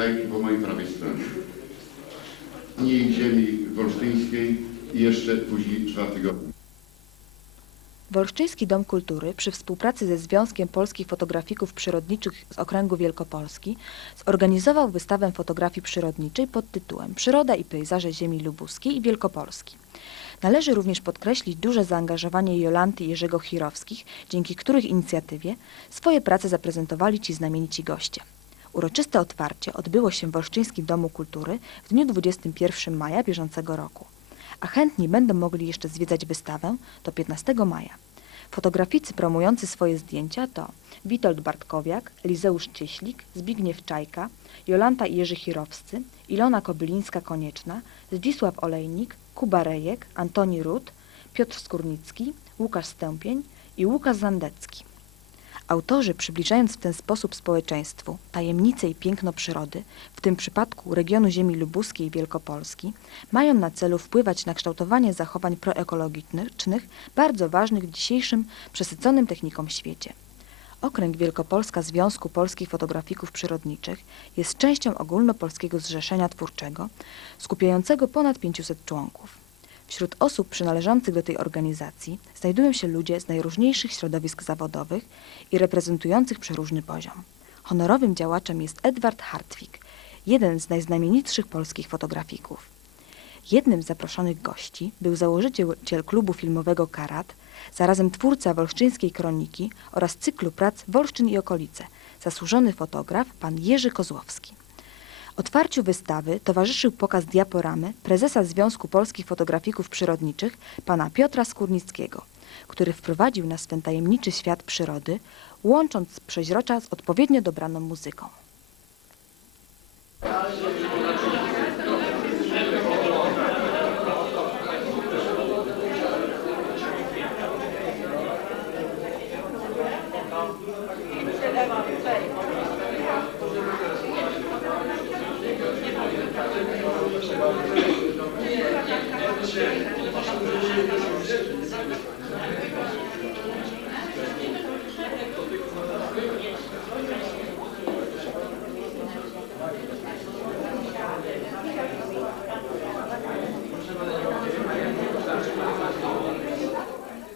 fotowołtaiki po mojej prawej stronie. Dni ziemi wolsztyńskiej i jeszcze później dwa tygodnie. Wolszczyński Dom Kultury przy współpracy ze Związkiem Polskich Fotografików Przyrodniczych z Okręgu Wielkopolski zorganizował wystawę fotografii przyrodniczej pod tytułem Przyroda i pejzaże ziemi lubuskiej i Wielkopolski. Należy również podkreślić duże zaangażowanie Jolanty i Jerzego Chirowskich, dzięki których inicjatywie swoje prace zaprezentowali ci znamienici goście. Uroczyste otwarcie odbyło się w Wolszczyńskim Domu Kultury w dniu 21 maja bieżącego roku a chętni będą mogli jeszcze zwiedzać wystawę do 15 maja. Fotograficy promujący swoje zdjęcia to Witold Bartkowiak, Elizeusz Cieślik, Zbigniew Czajka, Jolanta i Jerzy Chirowscy, Ilona Kobylińska-Konieczna, Zdzisław Olejnik, Kuba Rejek, Antoni Rut, Piotr Skórnicki, Łukasz Stępień i Łukasz Zandecki. Autorzy, przybliżając w ten sposób społeczeństwu tajemnice i piękno przyrody, w tym przypadku regionu ziemi lubuskiej i wielkopolski, mają na celu wpływać na kształtowanie zachowań proekologicznych, bardzo ważnych w dzisiejszym przesyconym techniką świecie. Okręg Wielkopolska Związku Polskich Fotografików Przyrodniczych jest częścią ogólnopolskiego zrzeszenia twórczego, skupiającego ponad 500 członków. Wśród osób przynależących do tej organizacji znajdują się ludzie z najróżniejszych środowisk zawodowych i reprezentujących przeróżny poziom. Honorowym działaczem jest Edward Hartwig, jeden z najznamienitszych polskich fotografików. Jednym z zaproszonych gości był założyciel klubu filmowego Karat, zarazem twórca Wolszczyńskiej Kroniki oraz cyklu prac Wolszczyn i okolice, zasłużony fotograf pan Jerzy Kozłowski. Otwarciu wystawy towarzyszył pokaz diaporamy prezesa Związku Polskich Fotografików Przyrodniczych pana Piotra Skórnickiego, który wprowadził nas w ten tajemniczy świat przyrody, łącząc przeźrocza z odpowiednio dobraną muzyką.